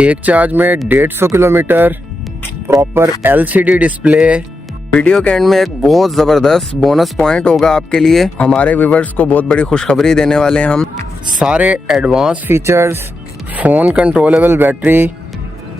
एक चार्ज में 150 kilometre, proper LCD display. Video के एंड में एक बहुत ज़बरदस्त बोनस पॉइंट होगा आपके लिए। हमारे व्यूवर्स को बहुत बड़ी खुशखबरी देने वाले हैं हम। सारे advance features, phone controllable battery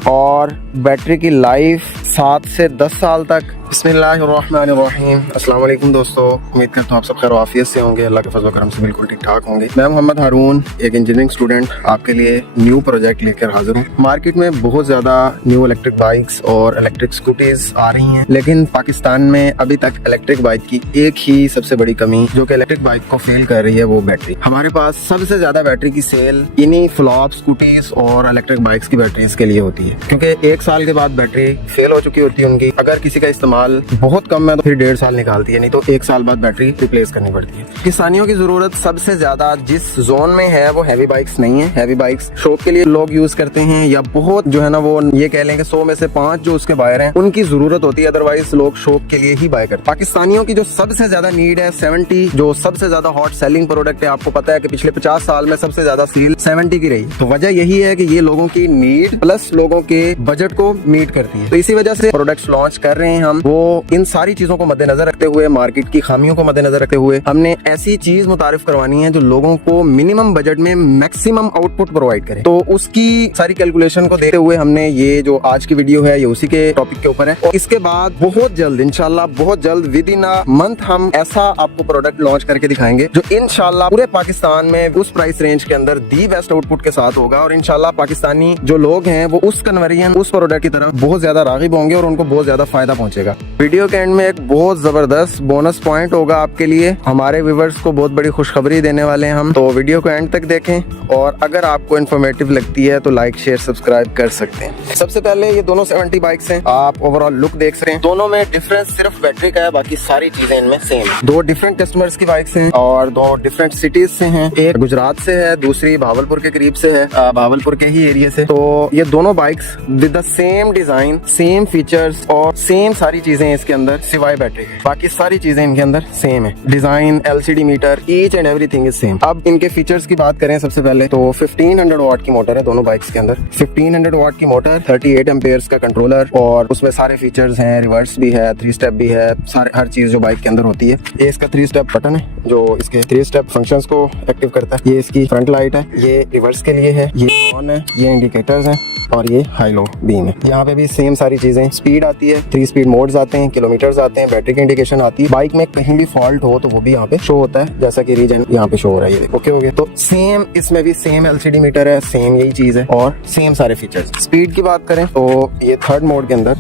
और बैटरी की लाइफ 7 से 10 साल तक। बिस्मिल्लाहिर्रहमानिर्रहीम। अस्सलाम वालेकुम दोस्तों, उम्मीद करता हूँ आप सब खैर आफियत से होंगे। अल्लाह के फज़ल करम से बिल्कुल ठीक ठाक होंगे। मैं मोहम्मद हारून, एक इंजीनियरिंग स्टूडेंट, आपके लिए न्यू प्रोजेक्ट लेकर हाजिर हूँ। मार्केट में बहुत ज़्यादा न्यू इलेक्ट्रिक बाइक्स और इलेक्ट्रिक स्कूटीज आ रही हैं, लेकिन पाकिस्तान में अभी तक इलेक्ट्रिक बाइक की एक ही सबसे बड़ी कमी जो कि इलेक्ट्रिक बाइक को फेल कर रही है, वो बैटरी। हमारे पास सबसे ज़्यादा बैटरी की सेल इन्हीं फ्लॉप स्कूटीज और इलेक्ट्रिक बाइक्स की बैटरीज के लिए होती है, क्योंकि 1 साल के बाद बैटरी फेल हो चुकी होती है उनकी। अगर किसी का इस्तेमाल बहुत कम है तो फिर 1.5 साल निकालती है, नहीं तो 1 साल बाद बैटरी रिप्लेस करनी पड़ती है। किसानियों की जरूरत सबसे ज्यादा जिस जोन में है वो हैवी बाइक्स नहीं है। हैवी बाइक्स शौक के लिए लोग यूज करते हैं, या बहुत जो है ना वो ये कह लें कि 100 में से 5 जो उसके बायर हैं उनकी जरूरत होती है, अदरवाइज लोग शौक के लिए ही बाय करते हैं। पाकिस्तानियों की जो सबसे ज्यादा नीड है 70, जो सबसे ज्यादा हॉट सेलिंग प्रोडक्ट है। आपको पता है कि पिछले 50 साल में सबसे ज्यादा सेल 70 की रही। तो वजह यही है कि ये लोगों की नीड प्लस लोगों के बजट को मीट करती है। तो इसी वजह से प्रोडक्ट्स लॉन्च कर रहे हैं हम। वो इन सारी चीजों को मद्देनजर रखते हुए, मार्केट की खामियों को मद्देनजर रखते हुए, हमने ऐसी चीज मुतारिफ करवानी है जो लोगों को मिनिमम बजट में मैक्सिमम आउटपुट प्रोवाइड करे। तो उसकी सारी कैलकुलेशन को देखते हुए हमने ये जो आज की वीडियो है ये उसी के टॉपिक के ऊपर है। और इसके बाद बहुत जल्द इंशाल्लाह, बहुत जल्द विद इन अ मंथ हम ऐसा आपको प्रोडक्ट लॉन्च करके दिखाएंगे जो इंशाल्लाह पूरे पाकिस्तान में उस प्राइस रेंज के अंदर दी बेस्ट आउटपुट के साथ होगा। और इंशाल्लाह पाकिस्तानी जो लोग हैं वो उस कन्वर्जन, उस प्रोडक्ट की तरफ बहुत ज्यादा रागिब होंगे और उनको बहुत ज्यादा फायदा पहुंचेगा। वीडियो के एंड में एक बहुत जबरदस्त बोनस पॉइंट होगा आपके लिए। हमारे व्यूवर्स को बहुत बड़ी खुशखबरी देने वाले हैं हम, तो वीडियो को एंड तक देखें। और अगर आपको इन्फॉर्मेटिव लगती है तो लाइक शेयर सब्सक्राइब कर सकते हैं। सबसे पहले ये दोनों 70 बाइक्स हैं, आप ओवरऑल लुक देख सकते हैं। दोनों में डिफरेंस सिर्फ बैटरी का है, बाकी सारी चीजें इनमें सेम। 2 डिफरेंट कस्टमर्स की बाइक्स हैं और 2 डिफरेंट सिटीज से हैं। एक गुजरात से है, दूसरी भावलपुर के करीब से है, भावलपुर के ही एरिया से। तो ये दोनों bikes with the same design, same features और सेम सारी चीजें इसके अंदर, सिवाय बैटरी के बाकी सारी चीजें इनके अंदर सेम है। Design, LCD meter, each and everything is same. अब इनके फीचर्स की बात करें सबसे पहले तो 1500 वाट की मोटर है दोनों बाइक्स के अंदर। 1500 वाट की मोटर, 38 एम्पेयर्स का कंट्रोलर और उसमें सारे फीचर्स हैं। रिवर्स भी है, 3 स्टेप भी है, सारे हर चीज जो बाइक के अंदर होती है। ये इसका 3 स्टेप बटन है जो इसके 3 स्टेप फंक्शंस को एक्टिव करता है। ये इसकी फ्रंट लाइट है, ये रिवर्स के लिए है, ये ऑन है, ये इंडिकेटर्स हैं और ये हाई लो बीम है। यहाँ पे भी सेम सारी चीजें। स्पीड आती है, 3 स्पीड मोड्स आते हैं, किलोमीटर्स आते हैं, बैटरी की इंडिकेशन आती है। बाइक में कहीं भी फॉल्ट हो तो वो भी यहाँ पे शो होता है, जैसा कि रीजन यहाँ पे शो हो रहा है। ये ओके हो गया। तो सेम इसमें भी सेम LCD मीटर है, सेम यही चीज है और सेम सारे फीचर्स। स्पीड की बात करें तो ये थर्ड मोड के अंदर,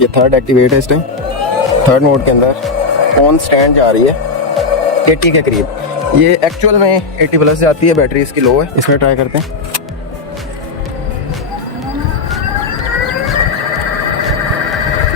ये थर्ड एक्टिवेट है इस टाइम। थर्ड मोड के अंदर ऑन स्टैंड जा रही है 80 के करीब। ये एक्चुअल में 80 प्लस जाती है, बैटरी इसकी लो है। इसमें ट्राई करते हैं।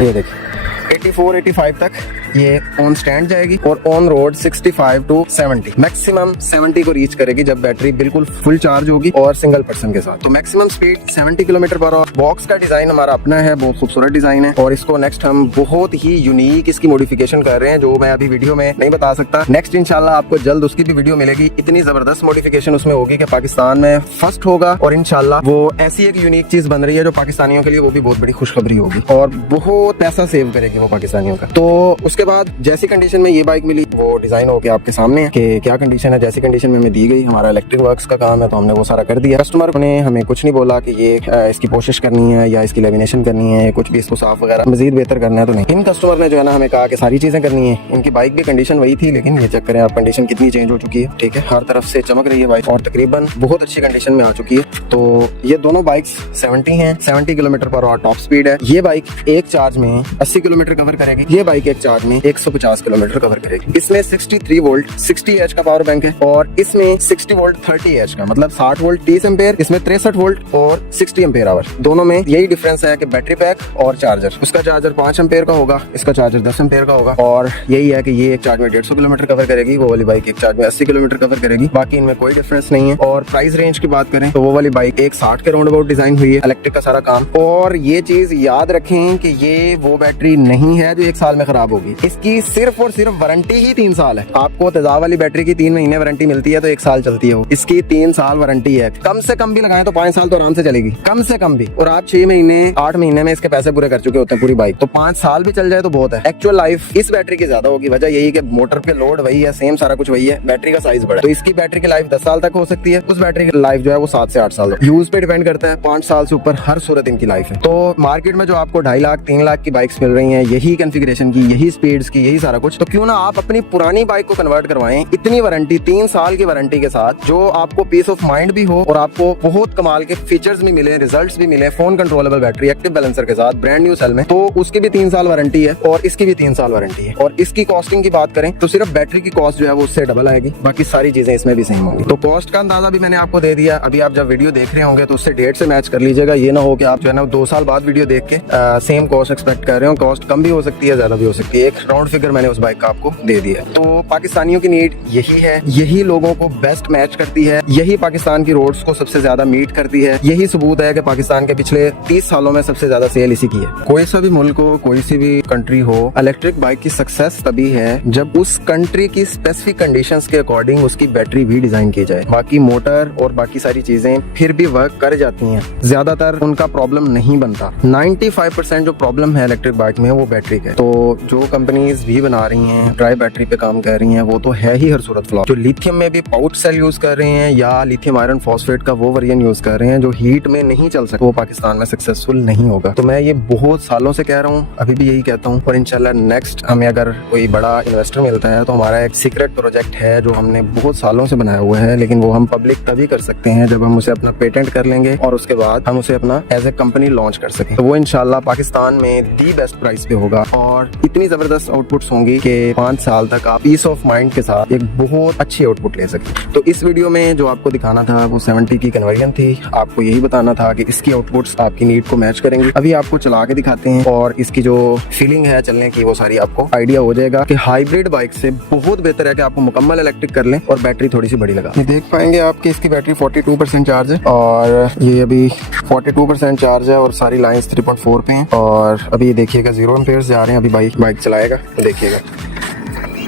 ये देखिए 84-85 तक ये ऑन स्टैंड जाएगी और ऑन रोड 65 to 70, मैक्सिमम 70 को रीच करेगी जब बैटरी बिल्कुल फुल चार्ज होगी और सिंगल पर्सन के साथ। तो maximum speed 70 kilometre per hour. Box का डिजाइन हमारा अपना है, बहुत खूबसूरत डिजाइन है और इसको नेक्स्ट हम बहुत ही यूनिक इसकी मॉडिफिकेशन कर रहे हैं जो मैं अभी वीडियो में नहीं बता सकता। नेक्स्ट इंशाल्लाह आपको जल्द उसकी भी वीडियो मिलेगी। इतनी जबरदस्त मॉडिफिकेशन उसमें होगी कि पाकिस्तान में फर्स्ट होगा और इंशाल्लाह वो ऐसी एक यूनिक चीज बन रही है जो पाकिस्तानियों के लिए वो भी बहुत बड़ी खुशखबरी होगी और बहुत पैसा सेव करेगी वो पाकिस्तानियों का। तो उसके बाद जैसी कंडीशन में ये बाइक मिली वो डिजाइन होके आपके सामने है कि क्या कंडीशन है। जैसी कंडीशन में हमें दी गई, हमारा इलेक्ट्रिक वर्क्स का काम है तो हमने वो सारा कर दिया। कस्टमर ने हमें कुछ नहीं बोला कि ये इसकी कोशिश करनी है या इसकी लेमिनेशन करनी है, कुछ भी इसको साफ वगैरह मजीद बेहतर करना है तो नहीं। इन कस्टमर ने जो है ना हमें कहा कि सारी चीजें करनी है। इनकी बाइक की कंडीशन वही थी, लेकिन ये चेक करें आप कंडीशन कितनी चेंज हो चुकी है। ठीक है, हर तरफ से चमक रही है बाइक और तकरीबन बहुत अच्छी कंडीशन में आ चुकी है। तो ये दोनों बाइक्स 70 हैं, 70 kilometre per hour top speed है। ये बाइक एक चार्ज में 80 किलोमीटर कवर करेगी, ये बाइक एक चार्ज में 150 किलोमीटर कवर करेगी। इसमें 63 वोल्ट 60 एच का पावर बैंक है और इसमें 60 वोल्ट 30 एच का, मतलब 60 वोल्ट 30 एम्पेयर, इसमें 63 वोल्ट और 60 एम्पेयर आवर। दोनों में यही डिफरेंस है कि बैटरी पैक और चार्जर। उसका चार्जर 5 एम्पेयर का होगा, इसका चार्जर 10 एम्पेयर का होगा। और यही है कि ये एक चार्ज में 150 किलोमीटर कवर करेगी, वो वाली बाइक एक चार्ज में 80 किलोमीटर कवर करेगी। बाकी इनमें कोई डिफरेंस नहीं है। और प्राइस रेंज की बात करें तो वो वाली बाइक 160 के राउंड अबाउट डिजाइन हुई है, इलेक्ट्रिक का सारा काम। और ये चीज याद रखें कि ये वो बैटरी नहीं है जो 1 साल में खराब होगी। इसकी सिर्फ और सिर्फ वारंटी ही 3 साल है। आपको तेजाब वाली बैटरी की 3 महीने वारंटी मिलती है तो 1 साल चलती है वो, इसकी 3 साल वारंटी है। कम से कम भी लगाएं तो 5 साल तो आराम से चलेगी, कम से कम भी। और आप 6 महीने 8 महीने में इसके पैसे पूरे कर चुके होते हैं पूरी बाइक, तो 5 साल भी चल जाए तो बहुत है। एक्चुअल लाइफ इस बैटरी की ज्यादा होगी, वजह यही कि मोटर पे लोड वही है, सेम सारा कुछ वही है, बैटरी का साइज बड़ा, तो इसकी बैटरी की लाइफ 10 साल तक हो सकती है, उस बैटरी की लाइफ जो है वो 7 से 8 साल। यूज पे डिपेंड करता है, 5 साल से ऊपर हर सूरत इनकी लाइफ है। तो मार्केट में जो आपको 2.5 लाख 3 लाख की बाइक्स मिल रही हैं, यही कॉन्फ़िगरेशन की, यही स्पीड्स की, यही सारा कुछ, तो क्यों ना आप अपनी पुरानी बाइक को कन्वर्ट करवाएं इतनी वारंटी, 3 साल की वारंटी के साथ, जो आपको पीस ऑफ माइंड भी हो और आपको बहुत कमाल के फीचर्स भी मिले, रिजल्ट्स भी मिले, phone controllable battery, active balancer के साथ, ब्रांड न्यू सेल में, तो उसकी भी 3 साल वारंटी है और इसकी भी 3 साल वारंटी है। और इसकी कॉस्टिंग की बात करें तो सिर्फ बैटरी की कॉस्ट जो है वो उससे डबल आएगी, बाकी सारी चीजें इसमें भी सेम होंगी। तो कॉस्ट का अंदाजा भी मैंने आपको दे दिया। अभी आप जब वीडियो देख रहे होंगे तो उससे डेट से मैच कर लीजिएगा, ये ना हो कि आप जो है ना 2 साल बाद वीडियो देख के सेम कॉस्ट एक्सपेक्ट कर रहे हो। कॉस्ट कम भी हो सकती है, ज्यादा भी हो सकती है, एक राउंड फिगर मैंने उस बाइक का आपको दे दिया। तो पाकिस्तानियों की नीड यही है, यही लोगों को बेस्ट मैच करती है, यही पाकिस्तान की रोड्स को सबसे ज्यादा मीट करती है, यही सबूत है कि पाकिस्तान के पिछले 30 सालों में सबसे ज्यादा सेल इसी की है। कोई सा भी मुल्क हो, कोई सी भी कंट्री हो, इलेक्ट्रिक बाइक की सक्सेस तभी है जब उस कंट्री की स्पेसिफिक कंडीशंस के अकॉर्डिंग उसकी बैटरी भी डिजाइन की जाए। बाकी मोटर और बाकी सारी चीजें फिर भी वर्क कर जाती हैं, ज्यादातर उनका प्रॉब्लम नहीं बनता। 95% जो प्रॉब्लम है इलेक्ट्रिक बाइक में वो बैटरी का है। तो जो कंपनीज भी बना रही हैं, ड्राई बैटरी पे काम कर रही हैं, वो तो है ही हर सूरत फ्लॉप। जो लिथियम में भी पाउच सेल यूज कर रहे हैं या लिथियम आयरन फॉस्फेट का वो वेरिएंट यूज कर रहे हैं जो हीट में नहीं चल सकता, वो पाकिस्तान में सक्सेसफुल नहीं होगा। तो मैं ये बहुत सालों से कह रहा हूँ, अभी भी यही कहता हूँ, और इंशाल्लाह नेक्स्ट हमें अगर कोई बड़ा इन्वेस्टर मिलता है तो हमारा एक सीक्रेट प्रोजेक्ट है जो हमने बहुत सालों से बनाया हुआ है, लेकिन वो हम पब्लिक तभी कर सकते हैं जब हम उसे अपना पेटेंट कर लेंगे और उसके बाद हम उसे अपना एज ए कंपनी लॉन्च कर सकें। तो वो इंशाल्लाह पाकिस्तान में दी बेस्ट प्राइस पे होगा और इतनी जबरदस्त आउटपुट्स होंगी कि 5 साल तक आप पीस ऑफ माइंड के साथ एक बहुत अच्छी आउटपुट ले सकें। तो इस वीडियो में जो आपको दिखाना था वो 70 की कन्वर्जन थी। आपको यही बताना था कि इसकी आउटपुट्स आपकी नीड को मैच करेंगी। अभी आपको चला के दिखाते हैं और इसकी जो फीलिंग है चलने की वो सारी आपको आइडिया हो जाएगा कि हाइब्रिड बाइक से बहुत बेहतर है कि आपको मुकम्मल इलेक्ट्रिक कर लें और बैटरी थोड़ी सी बड़ी लगा। ये देख पाएंगे आपकी इसकी बैटरी 42% चार्ज है और ये अभी 42% चार्ज है और सारी लाइंस 3.4 पे हैं। और अभी देखिएगा 0 एम्पेयर जा रहे हैं। अभी बाइक चलाएगा तो देखिएगा,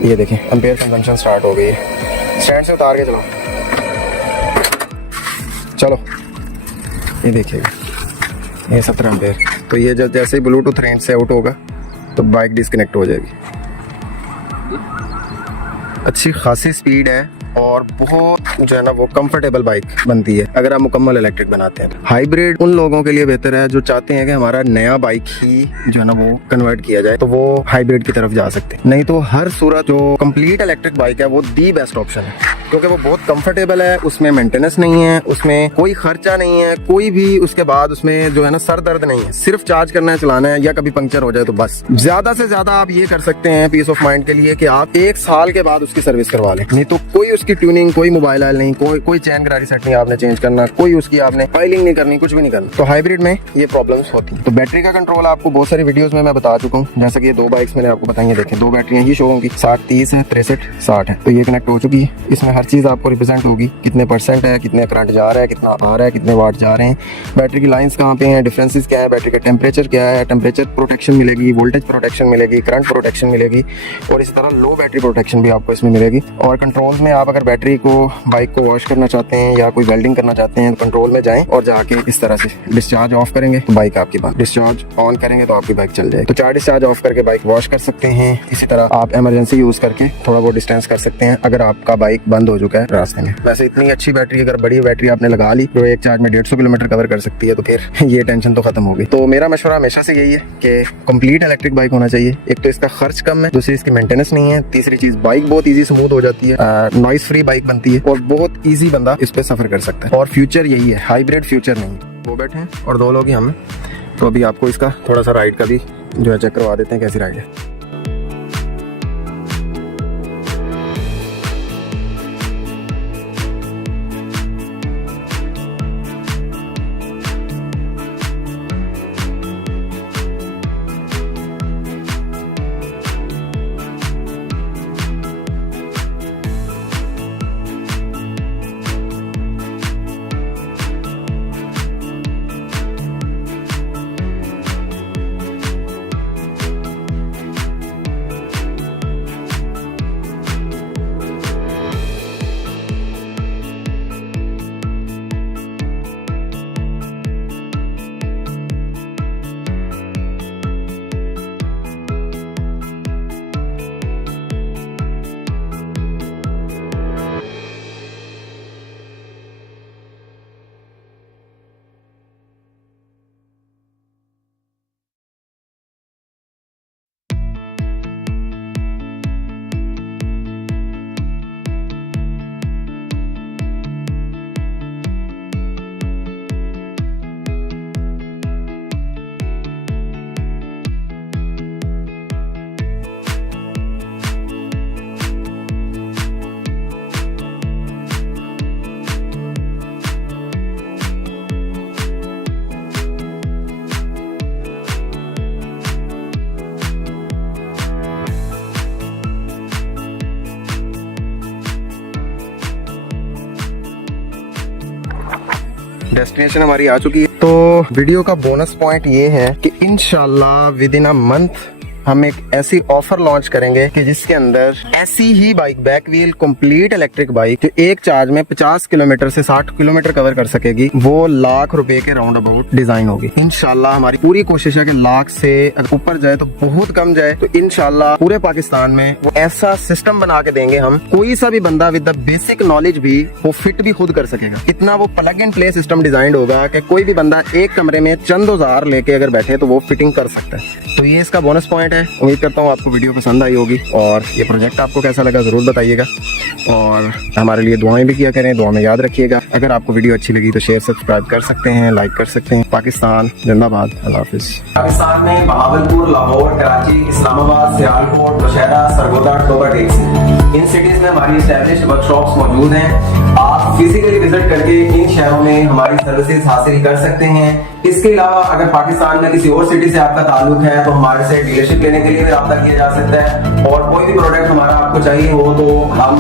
ये देखें एम्पेयर कंजम्पशन स्टार्ट हो गई है। स्टैंड से उतार के चलो, चलो ये देखिएगा, ये 17 एम्पेयर। तो ये जब जैसे ही ब्लूटूथ रेंज से आउट होगा तो बाइक डिस्कनेक्ट हो जाएगी। अच्छी खासी स्पीड है और बहुत जो है ना वो कंफर्टेबल बाइक बनती है अगर आप मुकम्मल इलेक्ट्रिक बनाते हैं। हाइब्रिड उन लोगों के लिए बेहतर है जो चाहते हैं कि हमारा नया बाइक ही जो है ना वो कन्वर्ट किया जाए, तो वो हाइब्रिड की तरफ जा सकते हैं। नहीं तो हर सूरत जो कंप्लीट इलेक्ट्रिक बाइक है वो दी बेस्ट ऑप्शन है, क्योंकि वो बहुत कंफर्टेबल है, उसमें मेंटेनेंस नहीं है, उसमें कोई खर्चा नहीं है, कोई भी उसके बाद उसमें जो है ना सर दर्द नहीं है। सिर्फ चार्ज करना है, चलाना है, या कभी पंक्चर हो जाए तो बस। ज्यादा से ज्यादा आप ये कर सकते हैं पीस ऑफ माइंड के लिए कि आप 1 साल के बाद उसकी सर्विस करवा लें। नहीं तो कोई उसकी ट्यूनिंग, कोई मोबाइल ऑयल नहीं, कोई चैन गरारी सेट नहीं आपने चेंज करना, कोई उसकी आपने फाइलिंग नहीं करनी, कुछ भी नहीं करना। तो हाइब्रिड में ये प्रॉब्लम्स होती है। तो बैटरी का कंट्रोल आपको बहुत सारी वीडियोस में मैं बता चुका हूँ, जैसा कि ये 2 बाइक्स मैंने आपको बताई है। देखें 2 बैटरियां ही शो होंगी, 60 30 है, 63 60 है। तो ये कनेक्ट हो चुकी है, इसमें हर चीज आपको रिप्रेजेंट होगी, कितने परसेंट है, कितने करंट जा रहा है, कितना आ रहा है, कितने वाट जा रहे हैं, बैटरी की लाइंस कहाँ पे हैं, डिफरेंसेस क्या है, बैटरी का टेम्परेचर क्या है, टेम्परेचर प्रोटेक्शन मिलेगी, वोल्टेज प्रोटेक्शन मिलेगी, करंट प्रोटेक्शन मिलेगी और इसी तरह लो बैटरी प्रोटेक्शन भी आपको इसमें मिलेगी। और कंट्रोल्स में आप अगर बैटरी को, बाइक को वॉश करना चाहते हैं या कोई वेल्डिंग करना चाहते हैं तो कंट्रोल में जाएं और जाके इस तरह से डिस्चार्ज ऑफ करेंगे तो बाइक आपकी बंद, डिस्चार्ज ऑन करेंगे तो आपकी बाइक चल जाएगी। तो 4 डिस्चार्ज ऑफ करके बाइक वॉश कर सकते हैं। इसी तरह आप इमरजेंसी यूज करके थोड़ा बहुत डिस्टेंस कर सकते हैं अगर आपका बाइक बंद हो चुका है रास्ते में। वैसे इतनी अच्छी बैटरी, अगर बड़ी बैटरी आपने लगा ली जो एक चार्ज में 150 किलोमीटर कवर कर सकती है तो फिर ये टेंशन तो खत्म हो गई। तो मेरा मशवरा हमेशा से यही है कि कंप्लीट इलेक्ट्रिक बाइक होना चाहिए। एक तो इसका खर्च कम है, दूसरी इसकी मेंटेनेंस नहीं है, तीसरी चीज बाइक बहुत ईजी स्मूथ हो जाती है, नॉइस फ्री बाइक बनती है और बहुत ईजी बंदा इस पे सफर कर सकता है। और फ्यूचर यही है, हाइब्रिड फ्यूचर नहीं। वो बैठे हैं और 2 लोग ही हम। तो अभी आपको इसका थोड़ा सा राइड का भी जो है चेक करवा देते हैं कैसी राइड है। डेस्टिनेशन हमारी आ चुकी है। तो वीडियो का बोनस पॉइंट ये है कि इंशाल्लाह विद इन अ मंथ हम एक ऐसी ऑफर लॉन्च करेंगे कि जिसके अंदर ऐसी ही bike, back wheel complete electric bike जो एक चार्ज में 50 किलोमीटर से 60 किलोमीटर कवर कर सकेगी, वो लाख रुपए के राउंड अबाउट डिजाइन होगी। इंशाल्लाह हमारी पूरी कोशिश है कि लाख से अगर ऊपर जाए तो बहुत कम जाए, तो इंशाल्लाह पूरे पाकिस्तान में वो ऐसा सिस्टम बना के देंगे हम, कोई सा भी बंदा विद द बेसिक नॉलेज भी वो फिट भी खुद कर सकेगा। इतना वो plug and play system design होगा कि कोई भी बंदा एक कमरे में चंद औजार लेके अगर बैठे तो वो फिटिंग कर सकता है। तो ये इसका बोनस पॉइंट है। उम्मीद करता हूँ आपको वीडियो पसंद आई होगी और ये प्रोजेक्ट आपको कैसा लगा जरूर बताइएगा और हमारे लिए दुआएं भी किया करें, दुआ में याद रखिएगा। अगर आपको वीडियो अच्छी लगी तो शेयर सब्सक्राइब कर सकते हैं, लाइक कर सकते हैं। पाकिस्तान जिंदाबाद, अल्लाह हाफिज। पाकिस्तान में Bahawalpur, Lahore, Karachi, Islamabad, Sialkot, Nowshera, Sargodha, Toba, taxi, in cities में हमारी एस्टैब्लिश्ड वर्कशॉप्स मौजूद हैं। आप फिजिकली विजिट करके इन शहरों में हमारी सर्विसेज हासिल कर सकते हैं। इसके अलावा अगर पाकिस्तान में किसी और सिटी से आपका ताल्लुक है तो हमारे से डीलरशिप लेने के लिए भी रब्ता किया जा सकता है और कोई भी प्रोडक्ट हमारा आपको चाहिए हो तो हम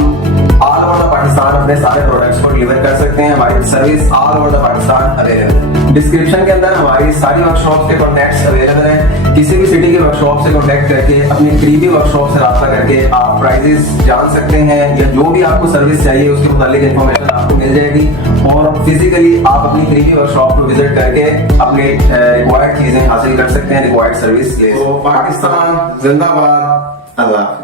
ऑल ओवर द पाकिस्तान अपने सारे प्रोडक्ट्स को डिलीवर कर सकते हैं। हमारी service all over the Pakistan available. Description के अंदर हमारी सारी वर्कशॉप के कॉन्टैक्ट्स अवेलेबल हैं। किसी भी सिटी के वर्कशॉप से कॉन्टैक्ट करके अपनी करीबी वर्कशॉप से रब्ता करके आप प्राइजेस जान सकते हैं या जो भी आपको सर्विस चाहिए उसके मुतालिक इन्फॉर्मेशन आपको मिल जाएगी और फिजिकली आप अपनी करीबी वर्कशॉप को विजिट करके अपने रिक्वायर्ड चीजें हासिल कर सकते हैं, रिक्वायर्ड सर्विस ले। तो पाकिस्तान जिंदाबाद, अल्लाह हाफिज।